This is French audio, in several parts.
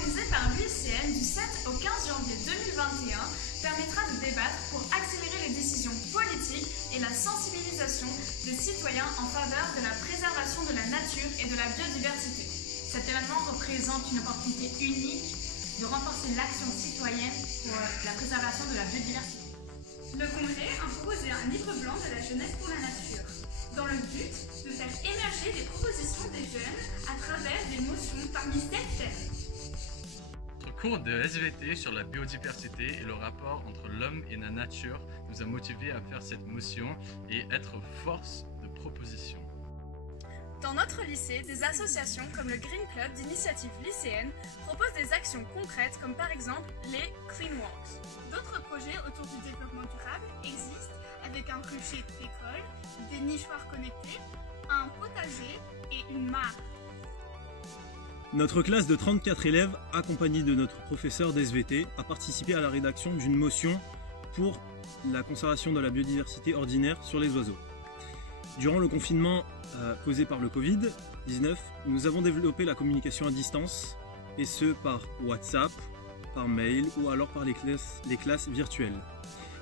organisé par l'UICN du 7 au 15 janvier 2021 permettra de débattre pour accélérer les décisions politiques et la sensibilisation des citoyens en faveur de la préservation de la nature et de la biodiversité. Cet événement représente une opportunité unique de renforcer l'action citoyenne pour la préservation de la biodiversité. Le Congrès a proposé un livre blanc de la jeunesse pour la nature, dans le but de faire émerger des propositions des jeunes à travers des notions parmi 7 thèmes. Notre cours de SVT sur la biodiversité et le rapport entre l'homme et la nature nous a motivés à faire cette motion et être force de proposition. Dans notre lycée, des associations comme le Green Club d'initiative lycéenne proposent des actions concrètes comme par exemple les Clean Walks. D'autres projets autour du développement durable existent avec un rucher d'école, des nichoirs connectés, un potager et une mare. Notre classe de 34 élèves, accompagnée de notre professeur d'SVT, a participé à la rédaction d'une motion pour la conservation de la biodiversité ordinaire sur les oiseaux. Durant le confinement causé par le Covid-19, nous avons développé la communication à distance, et ce par WhatsApp, par mail ou alors par les classes virtuelles.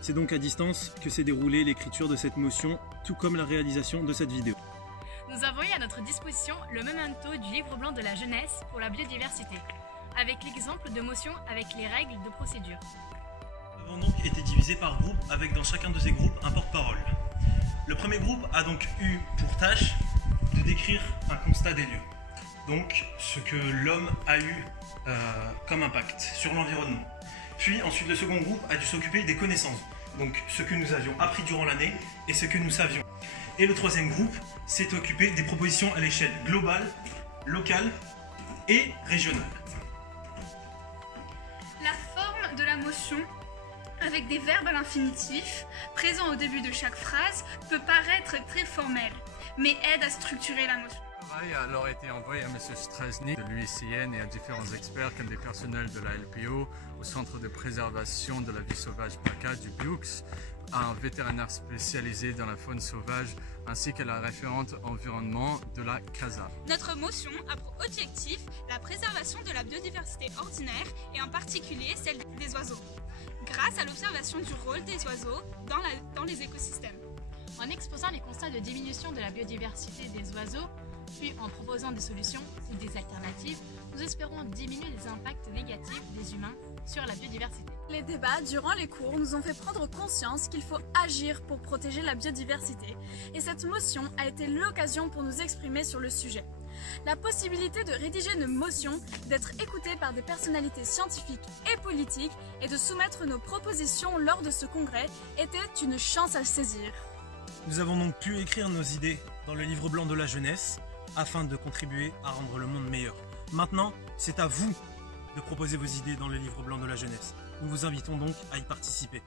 C'est donc à distance que s'est déroulée l'écriture de cette motion, tout comme la réalisation de cette vidéo. Nous avons eu à notre disposition le memento du livre blanc de la jeunesse pour la biodiversité, avec l'exemple de motion avec les règles de procédure. Nous avons donc été divisés par groupe avec dans chacun de ces groupes un porte-parole. Le premier groupe a donc eu pour tâche de décrire un constat des lieux, donc ce que l'homme a eu comme impact sur l'environnement. Puis ensuite le second groupe a dû s'occuper des connaissances, donc ce que nous avions appris durant l'année et ce que nous savions. Et le troisième groupe s'est occupé des propositions à l'échelle globale, locale et régionale. La forme de la motion, avec des verbes à l'infinitif, présents au début de chaque phrase, peut paraître très formelle, mais aide à structurer la motion. Le travail a alors été envoyé à M. Strasny de l'UICN et à différents experts comme des personnels de la LPO, au Centre de préservation de la vie sauvage PACA du BIOX, à un vétérinaire spécialisé dans la faune sauvage, ainsi qu'à la référente environnement de la CASA. Notre motion a pour objectif la préservation de la biodiversité ordinaire et en particulier celle des oiseaux, grâce à l'observation du rôle des oiseaux dans les écosystèmes. En exposant les constats de diminution de la biodiversité des oiseaux, puis en proposant des solutions ou des alternatives, nous espérons diminuer les impacts négatifs des humains sur la biodiversité. Les débats durant les cours nous ont fait prendre conscience qu'il faut agir pour protéger la biodiversité et cette motion a été l'occasion pour nous exprimer sur le sujet. La possibilité de rédiger une motion, d'être écouté par des personnalités scientifiques et politiques et de soumettre nos propositions lors de ce congrès était une chance à saisir. Nous avons donc pu écrire nos idées dans le livre blanc de la jeunesse afin de contribuer à rendre le monde meilleur. Maintenant, c'est à vous de proposer vos idées dans le livre blanc de la jeunesse. Nous vous invitons donc à y participer.